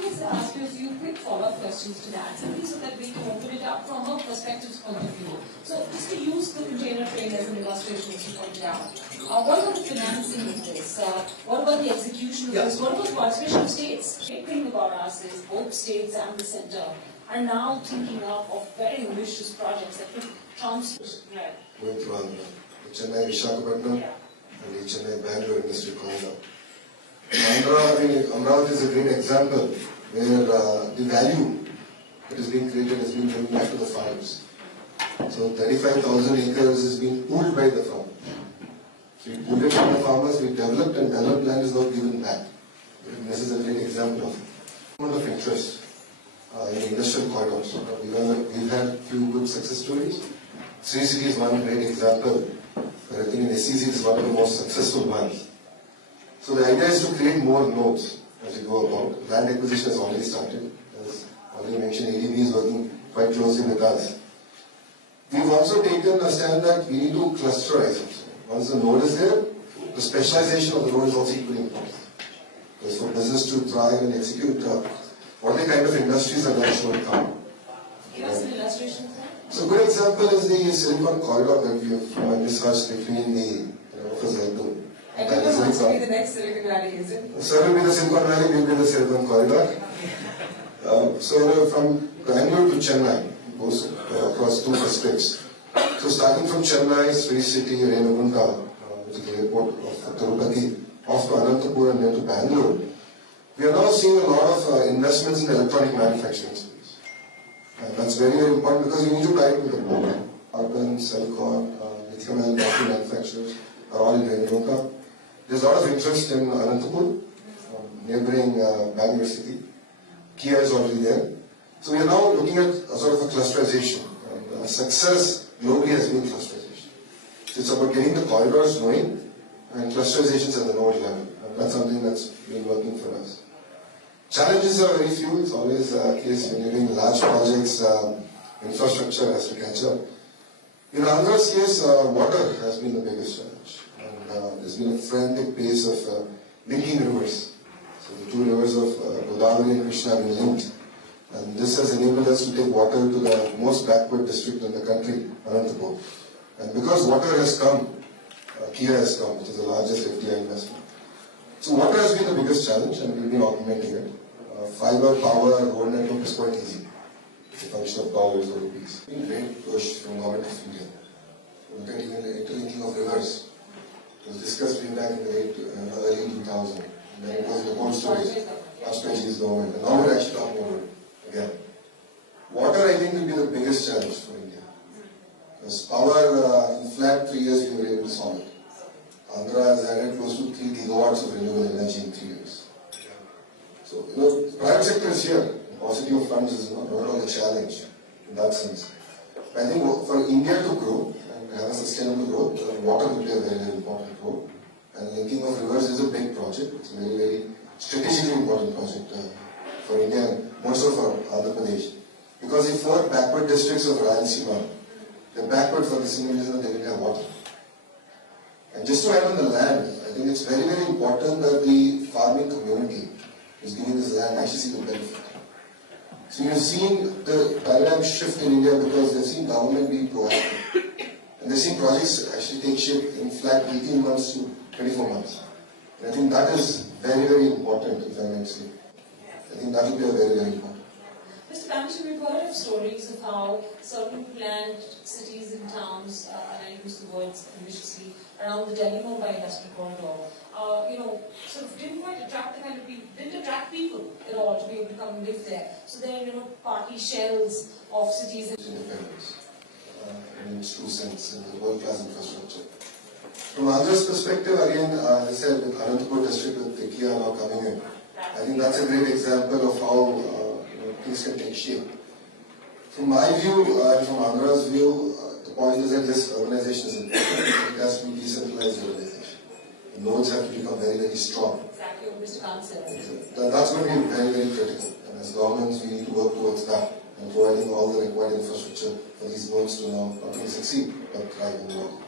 I just ask you a few quick follow-up questions to that, simply so that we can open it up from a perspective point of view. So, just to use the container train as an illustration, as you pointed out, what about the financing of this? What about the execution of this? What about the participation of states? The great thing about us is both states and the centre are now thinking of very ambitious projects that could transfer. Right. Going through Andhra, the Chennai Visakhapatnam and the Chennai Bangalore industry corridor. Andhra, I mean, Amravati is a great example where the value that is being created is being given back to the farmers. So 35,000 acres is being pooled by the farmers. So we pooled it from the farmers, we developed, and developed land is now given back. And this is a great example of interest in industrial corridors. We've had a few good success stories. Sri City is one great example, but I think in SEZ is one of the most successful ones. So the idea is to create more nodes as we go about. Land acquisition has already started. As already mentioned, ADB is working quite closely with us. We've also taken a stand that we need to clusterize it. Once the node is there, the specialization of the node is also equally important. Because for business to thrive and execute, what are the kind of industries that should come? Give us an illustration. So a good example is the Silicon Corridor that we have envisaged between the Zaitu. Everyone wants to be the next Silicon Valley, is it? So will be the Silicon Valley, will be the Silicon Corridor. So from Bangalore to Chennai, goes across two districts. So starting from Chennai, Sri City, Renugunta, which is the airport of Tirupati, off to Anantapur and then to Bangalore, we are now seeing a lot of investments in the electronic manufacturing space. And that's very, very important because you need to tie it with the board. Carbon, Celcon, lithium-ion battery manufacturers are all in Renugunta. There's a lot of interest in Anantapur, neighboring Bangalore city. Kia is already there. So we are now looking at a sort of a clusterization. And success globally has been clusterization. So it's about getting the corridors going and clusterizations at the node level. And that's something that's been working for us. Challenges are very few. It's always a case when you're doing large projects, infrastructure has to catch up. In Andhra's case, water has been the biggest challenge. And there's been a frantic pace of linking rivers. So the two rivers of Godavari and Krishna have been linked. And this has enabled us to take water to the most backward district in the country, Anantapur. And because water has come, Kia has come, which is the largest FDI investment. So water has been the biggest challenge and we've been augmenting it. Fiber, power, road network is quite easy. It's a function of dollars or rupees. It's been a great push from Government of India. Look at even the interlinking of rivers. It was discussed way back in the early 2000s. And then it was the cold storage. Vajpayee's government. And now we're actually talking about it again. Water, I think, will be the biggest challenge for India. Because power, in flat 3 years, we were able to solve it. Andhra has added close to 3 gigawatts of renewable energy in 3 years. So, the private sector is here. The paucity of funds is not all a challenge in that sense. But I think for India to grow and have a sustainable growth, water will play a very, very important role. And linking of rivers is a big project. It's a very, very strategically important project for India and more so for Andhra Pradesh. Because the 4 backward districts of Rayalaseema, they're backward for the single reason that they didn't have water. And just to add on the land, I think it's very, very important that the farming community is giving this land actually see the benefit. So you're seeing the paradigm shift in India because they're seeing government being proactive. And they're seeing projects actually take shape in flat 18 months to 24 months. And I think that is very, very important, if I may say. I think that will be a very, very important. Mr. Pankaj, we've heard of stories of how certain planned cities and towns, and I use the words ambitiously, around the Delhi Mumbai Industrial Corridor, sort of didn't quite attract the kind of people, didn't attract people at all to be able to come and live there. So they're, party shells of cities. Independence, in its true sense, in the world-class infrastructure. From Andhra's perspective, again, as I said, with Anantapur district, with the Kia now coming in, I think that's a great example of how things can take shape. From my view, and from Andhra's view, the point is that this urbanization is important. It has to be decentralized urbanization. The nodes have to become very, very strong. Exactly what Mr. Kant said. That's going to be very, very critical. And as governments, we need to work towards that and providing all the required infrastructure for these nodes to now not only succeed, but thrive in the world.